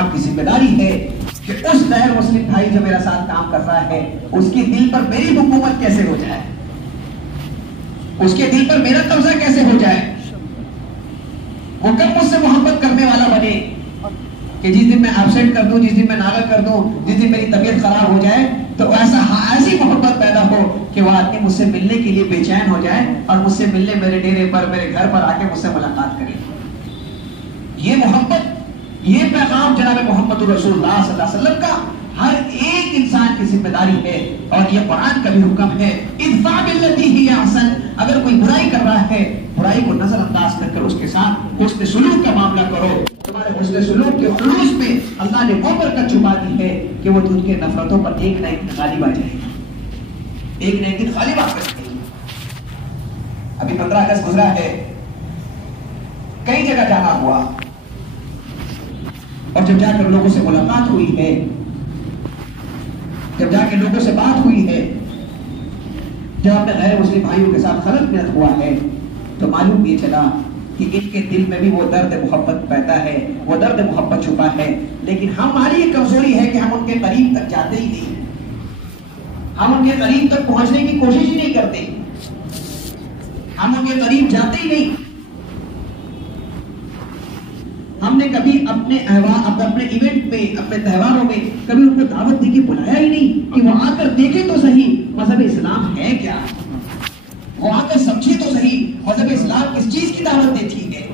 आपकी जिम्मेदारी है कि उस गैर मुस्लिम भाई जो मेरा साथ काम कर रहा है उसके दिल पर मेरी हुकूमत कैसे हो जाए, उसके दिल पर मेरा कब्जा कैसे हो जाए, वो कब मुझसे मोहब्बत करने वाला बने कि जिस दिन मैं एब्सेंट कर दूं, जिस दिन मैं नागा कर दूं, जिस दिन मेरी तबीयत खराब हो जाए तो ऐसी मोहब्बत पैदा हो कि वो आदमी मुझसे मिलने के लिए बेचैन हो जाए और मुझसे मिलने मेरे डेरे पर, मेरे घर पर आके मुझसे मुलाकात करे। ये मोहब्बत, ये पैगाम जनाब मोहम्मद रसूलुल्लाह सल्लल्लाहु अलैहि वसल्लम का हर एक इंसान की जिम्मेदारी है और ये कुरान का भी हुक्म है, इदफा बिल्लती ही अहसन। अगर कोई बुराई कर रहा है, बुराई को नजरअंदाज करके उसके साथ हुस्न सुलूक का मामला करो। तुम्हारे हुस्न सुलूक के खुलूस में अल्लाह ने वो बरकत छुपा दी है कि वो तुझ के नफरतों पर एक न एक दिन गालिब आ जाएगी, एक न एक दिन गालिब आ सकती है। अभी 15 अगस्त गुजरा है, कई जगह जाना हुआ और जब जाकर लोगों से मुलाकात हुई है, जब जाके लोगों से बात हुई है, जब अपने गैर मुस्लिम भाइयों के साथ खलत मिलत हुआ है, तो मालूम ये चला कि इनके दिल में भी वो दर्द मोहब्बत पैदा है, वो दर्द मोहब्बत छुपा है। लेकिन हमारी ये कमजोरी है कि हम उनके करीब तक जाते ही नहीं, हम उनके करीब तक पहुंचने की कोशिश ही नहीं करते, हम उनके करीब जाते ही नहीं। हमने कभी अपने इवेंट में, अपने त्योहारों में कभी उनको दावत देके बुलाया ही नहीं कि वो आकर देखे तो सही मजहब इस्लाम है क्या, वो आकर समझे तो सही मजहब इस्लाम किस चीज की दावत देती है।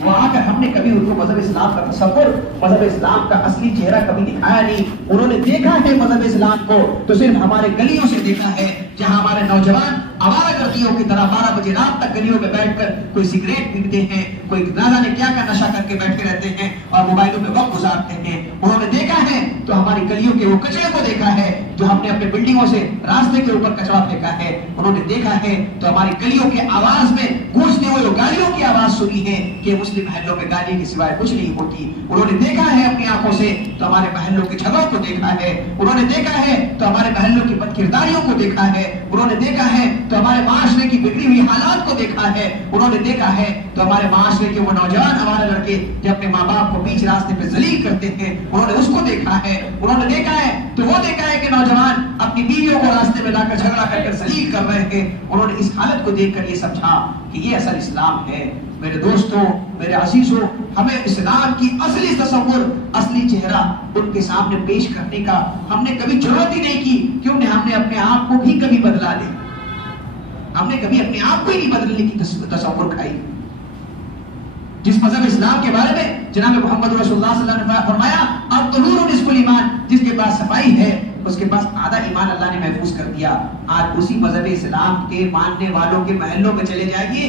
वो आकर हमने कभी उनको मजहब इस्लाम का तसव्वुर, मजहब इस्लाम का असली चेहरा कभी दिखाया नहीं। उन्होंने देखा है मजहब इस्लाम को तो सिर्फ हमारे गलियों से देखा है, जहां हमारे नौजवान आवारागर्दियों की तरह 12 बजे रात तक गलियों में बैठकर कोई सिगरेट पीते हैं, कोई ना जाने क्या का नशा करके बैठे रहते हैं और मोबाइलों में वक्त गुजारते हैं। उन्होंने देखा है तो हमारी गलियों के वो कचरे को देखा है जो हमने अपने बिल्डिंगों से रास्ते के ऊपर कचरा फेंका है। उन्होंने देखा है तो हमारी गलियों के आवाज में गूंजते हुए गालियों की आवाज सुनी है कि मुस्लिम महल्लों में गाली के सिवाय कुछ नहीं होती। उन्होंने देखा है अपनी आंखों से तो हमारे महल्लों के झगड़ों को देखा है, उन्होंने देखा है तो हमारे महल्लों की बदकिरदारियों को देखा है, उन्होंने देखा है तो हमारे माशरे की बिगड़ी हुई हालात को देखा है, उन्होंने देखा है तो हमारे माशरे के वो नौजवान, हमारे लड़के जो अपने माँ बाप को बीच रास्ते पे जलील करते थे, उन्होंने उसको देखा है। उन्होंने देखा है तो वो देखा है कि नौजवान अपनी बीवियों को रास्ते में लाकर झगड़ा करके जलील कर रहे थे। उन्होंने इस हालत को देखकर ये समझा कि ये असल इस्लाम है। मेरे दोस्तों, मेरे अजीजों, हमें इस्लाम की असली तस्वुर, असली चेहरा उनके सामने पेश करने का हमने कभी जरूरत ही नहीं की। क्यों नहीं? हमने अपने आप को भी कभी बदला ले, हमने कभी अपने आप को ही नहीं बदलने की तस्वुर खाई। जिस मजहब इस्लाम के बारे में जनाब मोहम्मद रसूलुल्लाह सल्लल्लाहु अलैहि वसल्लम ने फरमाया, अब तहूरुन निस्फुल ईमान, जिसके पास सफाई है उसके पास आधा ईमान अल्लाह ने महफूज कर दिया। आज उसी मजहब इस्लाम के मानने वालों के महलों में चले जाइए,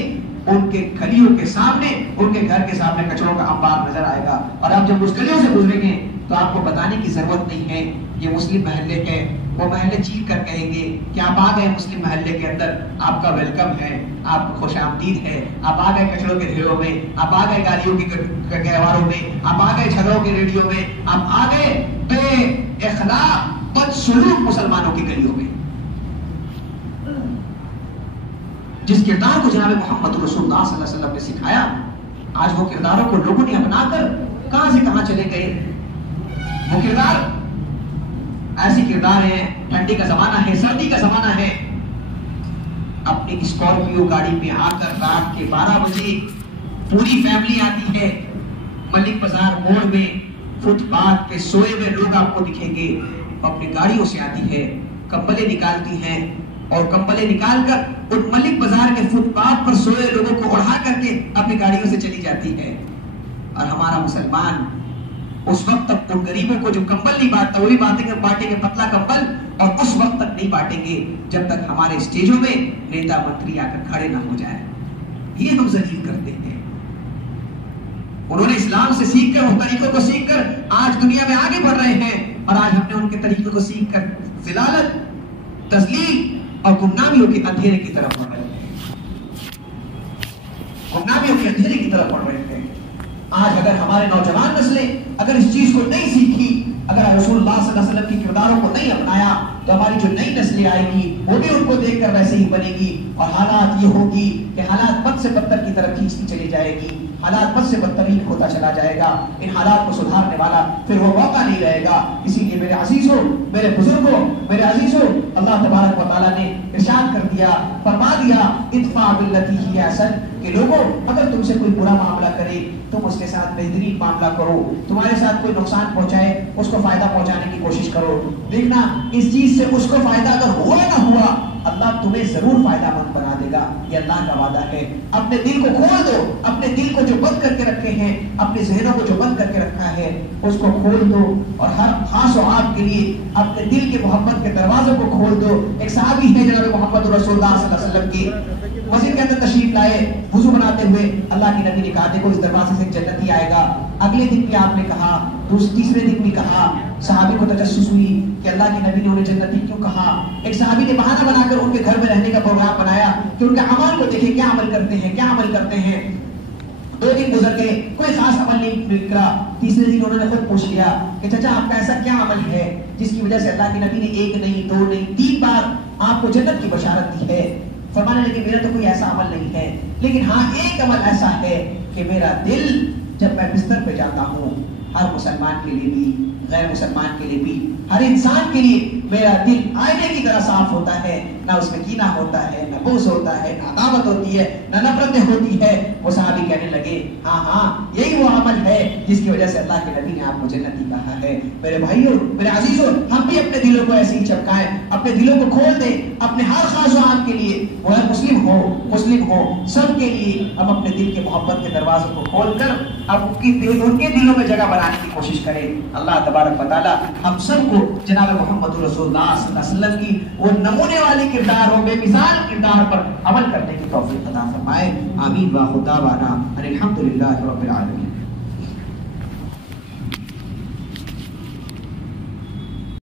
उनके गलियों के सामने, उनके घर के सामने कचरों का अंबार नजर आएगा। और आप जब उस गलियों से गुजरेंगे तो आपको बताने की जरूरत नहीं है ये मुस्लिम महल्ले है। वो महल्ले चीख कर कहेंगे कि आप आ गए मुस्लिम महल्ले के अंदर, आपका वेलकम है, आपको खुशामदीद है, आप आ गए कचरों के ढेरों में, आप आ गए गालियों के गहवारों में, आप आ गए झगड़ों के रेडियो में, आप आ गए बेअखलाक बदसलूक मुसलमानों की गलियों में। जिस किरदार को जनाब मोहम्मद रसूलुल्लाह सल्लल्लाहु अलैहि वसल्लम ने सिखाया, आज वो किरदारों को लोगों ने अपनाकर कहां से कहां चले गए। वो किरदार ऐसी किरदार है, ठंडी का जमाना है, सर्दी का जमाना है, अपनी स्कॉर्पियो गाड़ी में आकर रात के 12 बजे पूरी फैमिली आती है। मलिक बाजार मोड़ में फुटपाथ पे सोए हुए लोग आपको दिखेंगे, अपनी गाड़ियों से आती है, कंबलें निकालती हैं और कंबलें निकालकर उन मलिक बाजार के फुटपाथ पर सोए लोगों को उड़ा करके अपनी गाड़ियों से चली जाती है। और हमारा मुसलमान उस वक्त तक उन गरीबों को जो कंबल नहीं बांटता वो भी बांटेंगे पतला कंबल, और उस वक्त तक नहीं बांटेंगे जब तक हमारे स्टेजों में नेता मंत्री आकर खड़े ना हो जाए। ये हम जलील करते हैं। उन्होंने इस्लाम से सीखकर, उन तरीकों को सीखकर आज दुनिया में आगे बढ़ रहे हैं, और आज हमने उनके तरीकों को सीखकर जिलालत, तजलील और गुमनामियों के अंधेरे की तरफ बढ़ रहे हैं, गुमनामियों के अंधेरे की तरफ बढ़ रहे हैं। आज अगर हमारे नौजवान नस्लें अगर इस चीज को नहीं सीखी, अगर रसूलुल्लाह सल्लल्लाहु अलैहि वसल्लम की किरदारों को नहीं अपनाया, तो हमारी जो नई नस्लें आएगी वो भी उनको देखकर वैसे ही बनेगी, और हालात ये होगी कि हालात बद से बदतर की तरफ खींचती चली जाएगी, हालात बद से बदतरीन होता चला जाएगा। इन हालात को सुधारने वाला फिर वो मौका नहीं रहेगा। इसीलिए मेरे अजीजों, मेरे बुजुर्गों, मेरे अजीजों, अल्लाह तबारक व तआला ने इरशाद कर दिया, फरमा दिया, इदफा बिल्लती ही अहसन, कि लोगों अगर तुमसे कोई बुरा मामला करे तुम उसके साथ बेहतरीन मामला करो, तुम्हारे साथ कोई नुकसान पहुंचाए उसको फायदा पहुंचाने की कोशिश करो। देखना इस चीज से उसको फायदा अगर हुआ ना हुआ, अल्लाह तुम्हें जरूर फायदामंद बना देगा, ये अल्लाह का वादा है। अपने दिल को खोल दो, अपने दिल को जो बंद करके रखे हैं, अपने जहनों को जो बंद करके रखा है उसको खोल दो, और हर खास और आपके लिए अपने दिल के मोहब्बत के दरवाजों को खोल दो। एक सहाबी है जनाब मोहम्मद रसूलुल्लाह सल्लल्लाहु अलैहि वसल्लम की मस्जिद के अंदर तशरीफ लाए, वुजू बनाते हुए अल्लाह के नबी ने कहा, देखो इस दरवाजे से जन्नती आएगा। अगले दिन भी आपने कहा, तीसरे दिन भी कहा। सहाबी को तजस्सुस हुई कि अल्लाह के नबी ने उन्हें जन्नती क्यों कहा। एक सहाबी ने बहाना बनाकर उनके घर में रहने का प्रोग्राम बनाया कि उनके अमल को देखें, क्या अमल करते हैं, क्या अमल करते हैं। 2 दिन गुजर गए, कोई खास अमल नहीं निकला। तीसरे दिन उन्होंने खुद पूछ लिया कि चाचा आपका ऐसा क्या अमल है जिसकी वजह से अल्लाह के नबी ने 1 नहीं 2 नहीं 3 बार आपको जन्नत की बशारत दी है। फरमाने लगे मेरा तो कोई ऐसा अमल नहीं है, लेकिन हाँ एक अमल ऐसा है कि मेरा दिल जब मैं बिस्तर पे जाता हूँ, हर मुसलमान के लिए भी, गैर मुसलमान के लिए भी, हर इंसान के लिए मेरा दिल आईने की तरह साफ होता है, ना उसमें कीना होता है, ना बुग़्ज़ होता है, ना अदावत होती है, ना नफरतें होती है। वो सहाबी कहने लगे हाँ हाँ यही वो अमल है जिसकी वजह से अल्लाह के नबी ने आपको जन्नती कहा है। मेरे भाइयों, मेरे अजीजों, हम भी अपने दिलों को ऐसे ही चमकाएं, अपने दिलों को खोल दें, अपने हर खास आम के लिए, वो है मुस्लिम हो सबके लिए हम अपने दिल के मोहब्बत के दरवाजों को खोलकर अब उनके दिलों में जगह बनाने की कोशिश करें। अल्लाह तबारक व तआला हम सबको जनाब मोहम्मद रसूलुल्लाह सल्लल्लाहु अलैहि वसल्लम की वो नमूने वाली किरदारों में मिसाल किरदार पर अमल करने की तौफीक अता फरमाए। आमीन व खुदा वाना अल्हम्दुलिल्लाहि रब्बिल आलमीन।